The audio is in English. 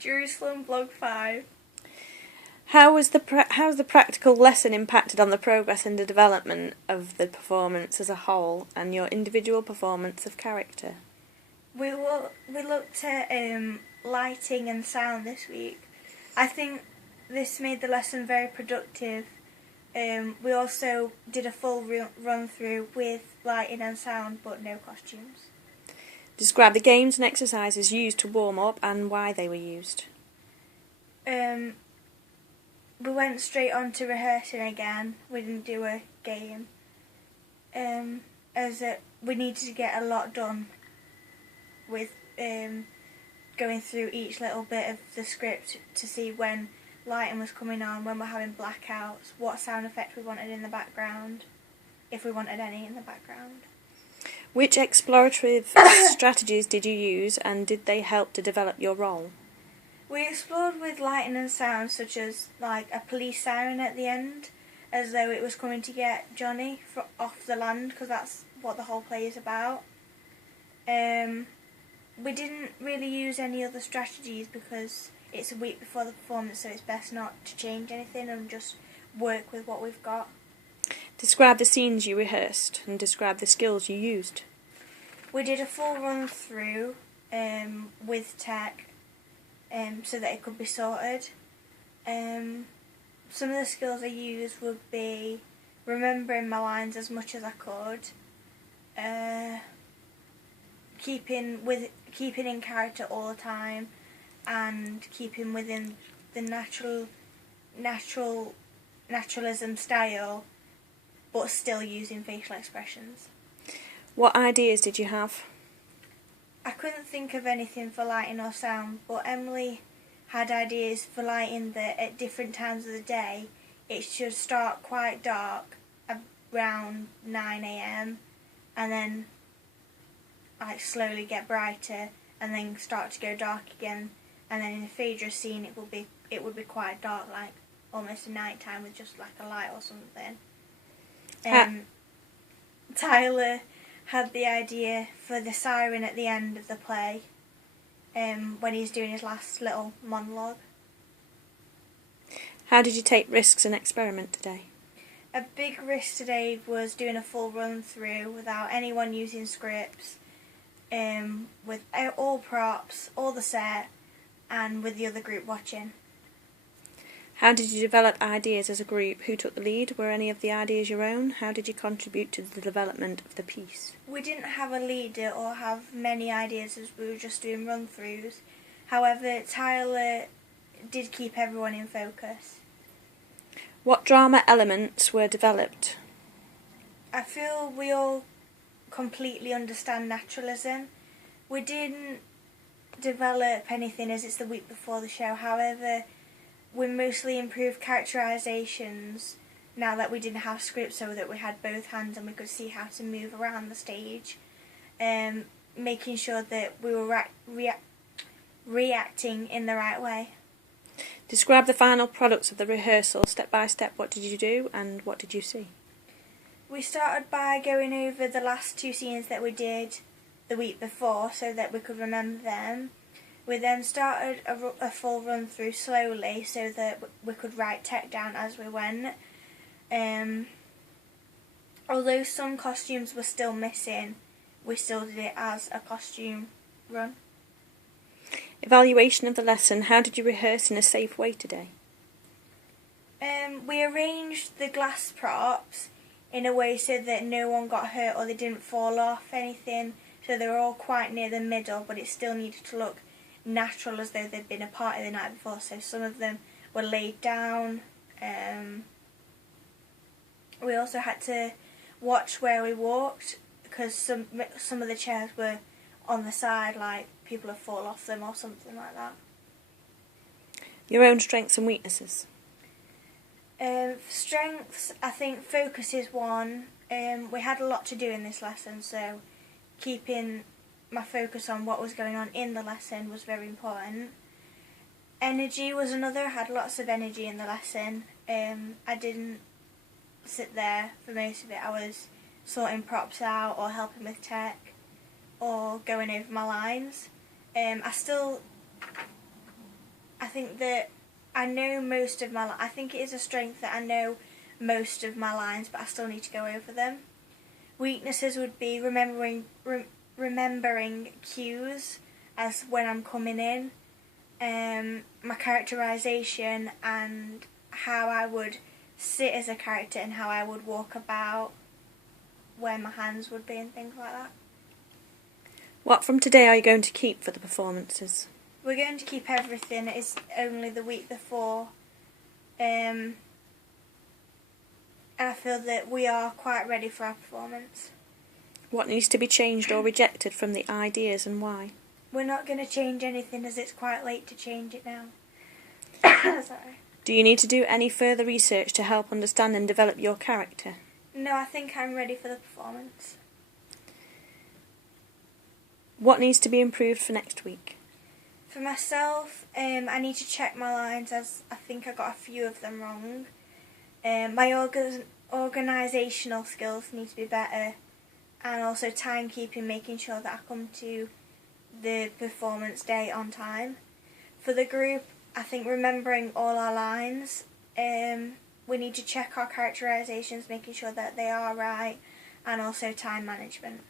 Jerusalem Blog 5. How's the practical lesson impacted on the progress and the development of the performance as a whole and your individual performance of character? We looked at lighting and sound this week. I think this made the lesson very productive. We also did a full run through with lighting and sound, but no costumes. Describe the games and exercises used to warm up and why they were used. We went straight on to rehearsing again. We didn't do a game. We needed to get a lot done with going through each little bit of the script to see when lighting was coming on, when we're having blackouts, what sound effect we wanted in the background, if we wanted any in the background. Which explorative strategies did you use and did they help to develop your role? We explored with lighting and sound, such as like a police siren at the end, as though it was coming to get Johnny off the land, because that's what the whole play is about. We didn't really use any other strategies because it's a week before the performance, so it's best not to change anything and just work with what we've got. Describe the scenes you rehearsed and describe the skills you used. We did a full run through with tech so that it could be sorted. Some of the skills I used would be remembering my lines as much as I could, keeping in character all the time, and keeping within the naturalism style, but still using facial expressions. What ideas did you have? I couldn't think of anything for lighting or sound, but Emily had ideas for lighting that at different times of the day it should start quite dark around 9 a.m. and then slowly get brighter and then start to go dark again, and then in the Phaedra scene it would be quite dark, like almost a night time with just like a light or something. Tyler had the idea for the siren at the end of the play, when he's doing his last little monologue. How did you take risks and experiment today? A big risk today was doing a full run through without anyone using scripts, with all props, all the set, and with the other group watching. How did you develop ideas as a group? Who took the lead? Were any of the ideas your own? How did you contribute to the development of the piece? We didn't have a leader or have many ideas as we were just doing run-throughs. However, Tyler did keep everyone in focus. What drama elements were developed? I feel we all completely understand naturalism. We didn't develop anything as it's the week before the show. However, we mostly improved characterizations now that we didn't have scripts, so that we had both hands and we could see how to move around the stage, making sure that we were reacting in the right way. Describe the final products of the rehearsal, step by step. What did you do and what did you see? We started by going over the last two scenes that we did the week before so that we could remember them. We then started a full run through slowly so that we could write tech down as we went. Although some costumes were still missing, we still did it as a costume run. Evaluation of the lesson. How did you rehearse in a safe way today? We arranged the glass props in a way so that no one got hurt or they didn't fall off anything, so they were all quite near the middle, but it still needed to look natural as though they'd been a party the night before, so some of them were laid down. We also had to watch where we walked because some of the chairs were on the side, like people have fallen off them or something like that. Your own strengths and weaknesses. Strengths, I think focus is one. We had a lot to do in this lesson, so keeping my focus on what was going on in the lesson was very important. Energy was another. I had lots of energy in the lesson. I didn't sit there for most of it. I was sorting props out or helping with tech or going over my lines. I still I think that I know most of I think it is a strength that I know most of my lines, but I still need to go over them. Weaknesses would be remembering cues as when I'm coming in, my characterisation and how I would sit as a character and how I would walk about, where my hands would be and things like that. What from today are you going to keep for the performances? We're going to keep everything. It's only the week before. And I feel that we are quite ready for our performance. What needs to be changed or rejected from the ideas and why? We're not going to change anything as it's quite late to change it now. Sorry. Do you need to do any further research to help understand and develop your character? No, I think I'm ready for the performance. What needs to be improved for next week? For myself, I need to check my lines as I think I got a few of them wrong. My organisational skills need to be better, and also timekeeping, making sure that I come to the performance day on time. For the group, I think remembering all our lines, we need to check our characterisations, making sure that they are right, and also time management.